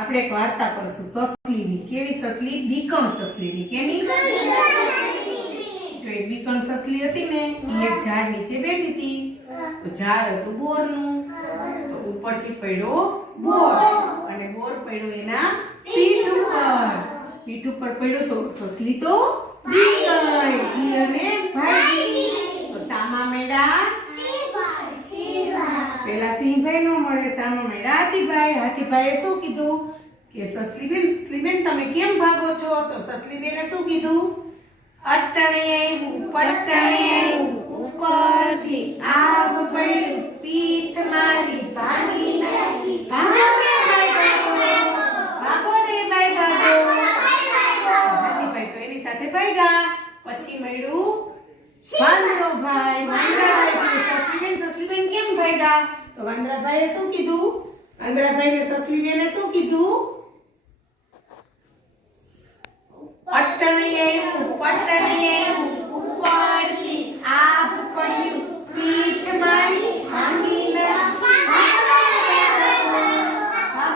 આપણે એક વાર્તા કરશું સસલીની કેવી સસલી બીકણ સસલીની કેની જો એક બીકણ સસલી હતી ને એક ઝાડ નીચે બેઠી હતી તો ઝાડ હતું બોરનું તો ઉપરથી પડ્યો બોર અને બોર પડ્યો એના પીઠ ઉપર પીઠ ઉપર પડ્યો તો સસલી તો બીકણ અને ભાગી તો સામા મેડા એલા સિંહ ને મોણે સામ મૈરાતી ભાઈ હાથીભાઈએ શું કીધું કે સસલીબેન સલીબેન તમે કેમ ભાગો છો તો સસલીબેને શું કીધું આટ ટણે ઉપર ટણે ઉપર થી આગ પળિત પીઠ મારી પાણી ને ભાગો રે બેઠા ગો ભાગો રે બેઠા ગો હાથીભાઈ તો એની સાથે ભાગ્યા પછી મૈડુ સંતો ભાઈ મંગાવાઈ ગયો સસલીબેન સલીબેન કેમ ભાગ્યા तो वंद्रा भाई सो की तू वंद्रा भाई ने सस्ती ने सो की तू पटणी है पटणी है उपवासी आप कहियो पीठ मारी हांगी ले हमरे भाई वंद्रा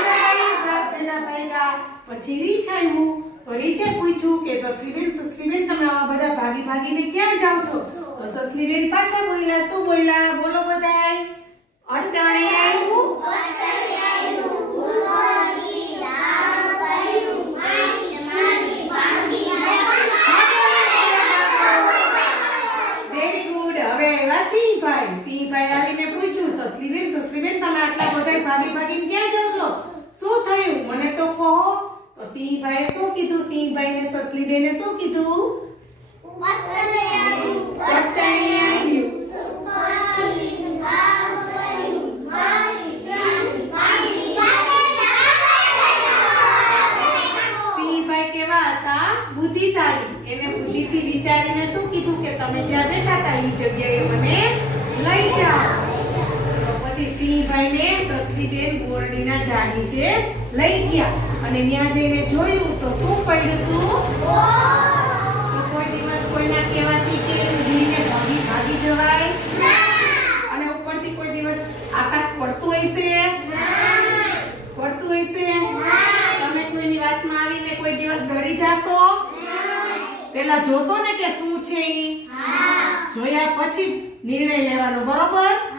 भाई प्रार्थना भईगा पछि री छै हु परिचय पूछु के सस्ती ने सस्ती ने तमे आवा बड़ा भागी भागी ने क्या जाओ छो तो सस्ती ने पाछा बोलला सो આજી બાગીન કે શું છો શું થયું મને તો કો તો સી ભાઈએ શું કીધું સી ભાઈને સસલી બેને શું કીધું બતણીયું બતણીયું સુકાતીન આભ પડી મારી કે બાગીન બાગે નાયો સી ભાઈ કેવા હતા બુદ્ધિશાળી એને બુદ્ધિથી વિચારીને શું કીધું કે તમે じゃ બેઠાતા ઈ જગ્યાએ મને લઈ જા ભારતીબેન બોરડીના ઝાડ નીચે લઈ ગયા અને ત્યાં જઈને જોયું તો શું પડ્યું હતું કોઈ દિવસ કોઈના કહેવાથી કે ભીને ભાગી ભાગી જવાય અને ઉપરથી કોઈ દિવસ આકાશ પડતું હોય છે પડતું હોય છે તમે કોઈની વાતમાં આવીને કોઈ દિવસ ડરી જાશો પેલા જોશો ને કે શું છે જોયા પછી નિર્ણય લેવાનો બરોબર